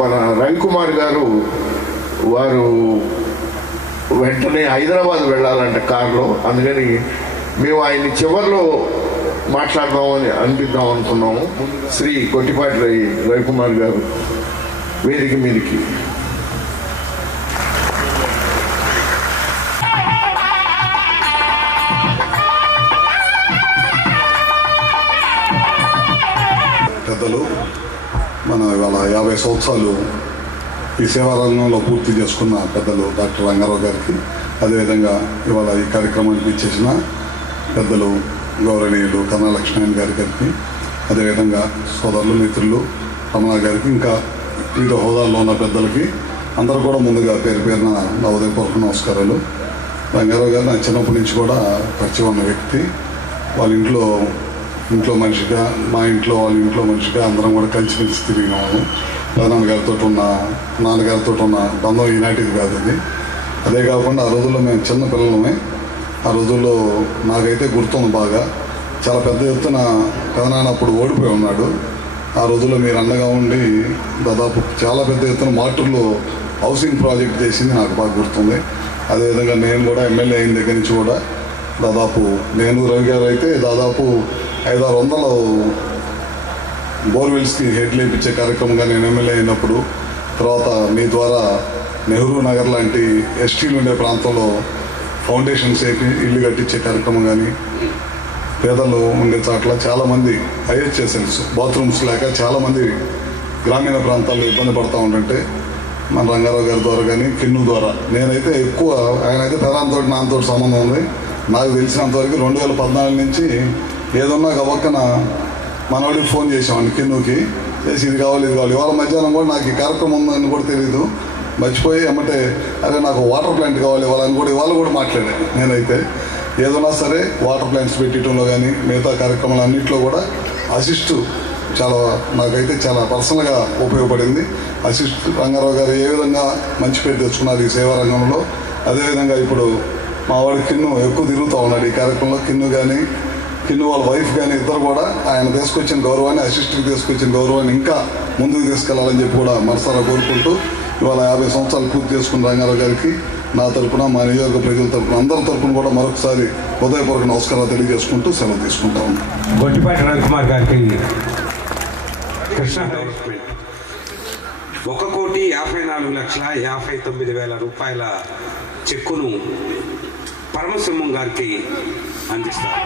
మన రవికుమార్ గారు వారు వెంటనే హైదరాబాద్ వెళ్ళాలంట కారులో. అందుకని మేము ఆయన్ని చివరిలో మాట్లాడదామని అనిపిద్దాం అనుకున్నాము. శ్రీ కొట్టిపాటి రవికుమార్ గారు వేదిక మీదకి. పెద్దలు మన ఇవాళ 50 సంవత్సరాలు ఈ సేవారంగంలో పూర్తి చేసుకున్న పెద్దలు డాక్టర్ రంగారావు గారికి, అదేవిధంగా ఇవాళ ఈ కార్యక్రమానికి ఇచ్చేసిన పెద్దలు గౌరవనీయులు కన్నా లక్ష్మణ్ గారికి, అదేవిధంగా సోదరులు మిత్రులు రమణ గారికి, ఇంకా వివిధ హోదాల్లో ఉన్న పెద్దలకి అందరూ కూడా ముందుగా పేరు పేరున నా ఉదయపూర్వక నమస్కారాలు. రంగారావు గారు నా చిన్నప్పటి నుంచి కూడా పరిచయం ఉన్న వ్యక్తి. వాళ్ళ ఇంట్లో మనిషిగా, మా ఇంట్లో వాళ్ళ ఇంట్లో మనిషిగా అందరం కూడా కలిసిమెలిసి తిరిగినాము. నాన్నగారితో ఉన్న బంధం ఈనాటిది కాదు అది. అదే కాకుండా ఆ రోజుల్లో మేము చిన్న పిల్లలమే. ఆ రోజుల్లో నాకైతే గుర్తుంది బాగా, చాలా పెద్ద ఎత్తున పెదనాన్న అప్పుడు ఓడిపోయి ఉన్నాడు. ఆ రోజుల్లో మీరు అండగా ఉండి దాదాపు చాలా పెద్ద ఎత్తున మార్టూర్లో హౌసింగ్ ప్రాజెక్ట్ చేసింది నాకు బాగా గుర్తుంది. అదేవిధంగా నేను కూడా ఎమ్మెల్యే అయిన దగ్గర నుంచి కూడా దాదాపు నేను రవి గారు అయితే దాదాపు 500-600 బోర్వెల్స్కి హెడ్ లేపించే కార్యక్రమంగా నేను ఎమ్మెల్యే అయినప్పుడు, తర్వాత మీ ద్వారా నెహ్రూ నగర్ లాంటి ఎస్టీలు ఉండే ప్రాంతంలో ఫౌండేషన్స్ వేపి ఇల్లు కట్టించే కార్యక్రమం కానీ, పేదలు ఉండే చాట్ల చాలామంది ఐహెచ్ఎస్ఎల్స్ బాత్రూమ్స్ లేక చాలామంది గ్రామీణ ప్రాంతాల్లో ఇబ్బంది పడుతూ ఉంటుంటే మన రంగారావు గారి ద్వారా కానీ కిన్ను ద్వారా నేనైతే ఎక్కువ, ఆయనైతే పెదాంతో నాన్నతో సంబంధం ఉంది. నాకు తెలిసినంతవరకు 2014 నుంచి ఏదన్నా గబక్కన మనవాడికి ఫోన్ చేసామండి కిన్నుకి, చేసి ఇది కావాలి ఇది కావాలి. ఇవాళ మధ్యాహ్నం కూడా నాకు ఈ కార్యక్రమం ఉందని కూడా తెలియదు, మర్చిపోయి ఏమంటే అరే నాకు వాటర్ ప్లాంట్ కావాలి ఇవ్వాలని కూడా ఇవాళ కూడా మాట్లాడాను. నేనైతే ఏదైనా సరే వాటర్ ప్లాంట్స్ పెట్టడంలో కానీ మిగతా కార్యక్రమాలు అన్నింటిలో కూడా అసిస్టు నాకైతే చాలా పర్సనల్గా ఉపయోగపడింది. అసిస్ట్ రంగారావు గారు ఏ విధంగా మంచి పేరు తెచ్చుకున్నారు ఈ సేవా రంగంలో. అదేవిధంగా ఇప్పుడు మా వాడి కిన్ను ఎక్కువ తిరుగుతూ ఉన్నాడు ఈ కార్యక్రమంలో. కిన్ను వాళ్ళ వైఫ్ కానీ ఇద్దరు కూడా ఆయన తీసుకొచ్చిన గౌరవాన్ని, అసిస్ట్కి తీసుకొచ్చిన గౌరవాన్ని ఇంకా ముందుకు తీసుకెళ్లాలని చెప్పి కూడా మనసారా కోరుకుంటూ ఇవాళ 50 సంవత్సరాలు పూర్తి చేసుకున్న రంగారావు గారికి నా తరపున, మా నియోజక ప్రజల తరపున, అందరి తరపున కూడా మరొకసారి హృదయపూర్వక నమస్కారాలు తెలియజేసుకుంటూ సెలవు తీసుకుంటాము. గొట్టిపాటి రవికుమార్ గారికి కృష్ణా డెవలప్మెంట్ 1,54,59,000 రూపాయల చెక్కును పరమసింహం గారికి అందిస్తారు.